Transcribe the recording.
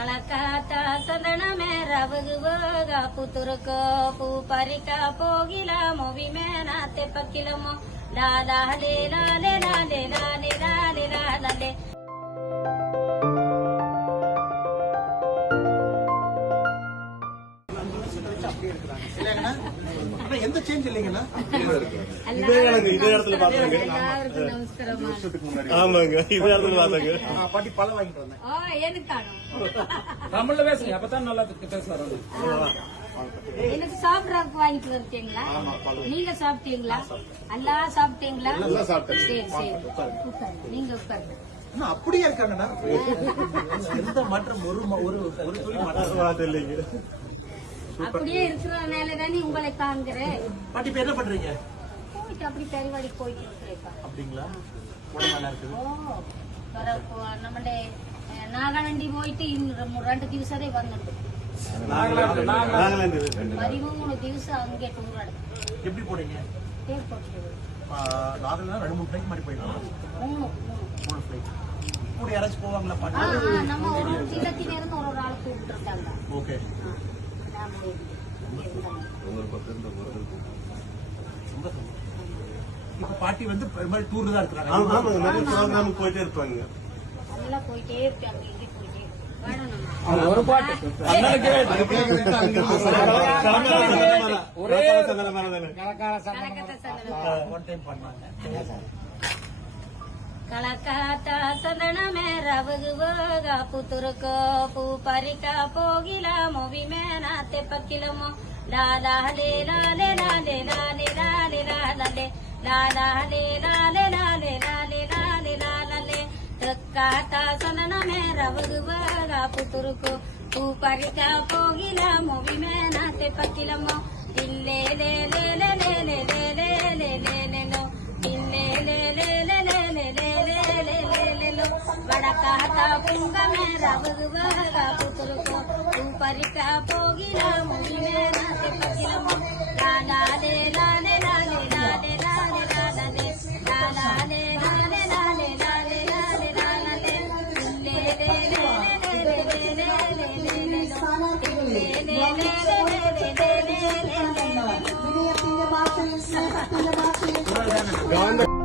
களக்காத்த சதனமே ரவது போக புத்துருக்கோ பூ பறிக்க போகிலாமோ விமே நாத்தே பக்கிலமோ லாலா லே லாலே லாலே லாலே லாலே பண்ணிட்டே வாங்கிட்டு வந்தேன். நீங்க சாப்பிட்டீங்களா? நல்லா சாப்பிட்டீங்களா? சரி நீங்க அப்படியே இருக்காங்க எந்த ஒரு ஒரு ஒரு துளி அப்படியே இருக்கிறதுனால தானே உங்களை தாங்குறேன் பாட்டி இப்ப என்ன பண்றீங்க? போயிட்டு அப்படி பெருவாடிக்கு போயிட்டு இருக்கிறேன் அப்படிங்களா? உடம்பு நல்லா இருக்குது? நம்மளே நாகாலாண்டி போயிட்டு இன்னும் ரெண்டு திவசரே வந்துடும் பதிமூணு திவசம் அங்கே டூராடு எப்படி போறீங்க நாகாலாந்து நம்ம ஒரு இல்லத்திலிருந்து ஒரு ஒரு ஆள் கூப்பிட்டு இப்ப பாட்டி வந்து பெரும்பாலும் டூர் தான் இருக்கிறாங்க ஆமாங்க போயிட்டே இருப்பாங்க. ஒரு பாட்டு. ஒரே ಕಳಕಾತ ಸದನ ಮೇ ರವಗುವಾಗ ಪುತುರುಕೋ ಪೂ పక్కిలము దాదా హే రాలే రాలే రాలే రాలే రాలే దాదా హే రాలే రాలే రాలే రాలే రాలే తొక్కాత సొనన మేర వగువగా పుతురుకు. పూపరిక పోగిలము విమేనతే పక్కిలము का मेरा भगवा का पुत्र को ऊपर का पोगिला मुझ मेरा से पकिला लाला ले लाले लाले लाले लाले लाला ले लाला ले लाले लाले लाले लाले लाला ले ले ले ले ले ले ले ले ले ले ले ले ले ले ले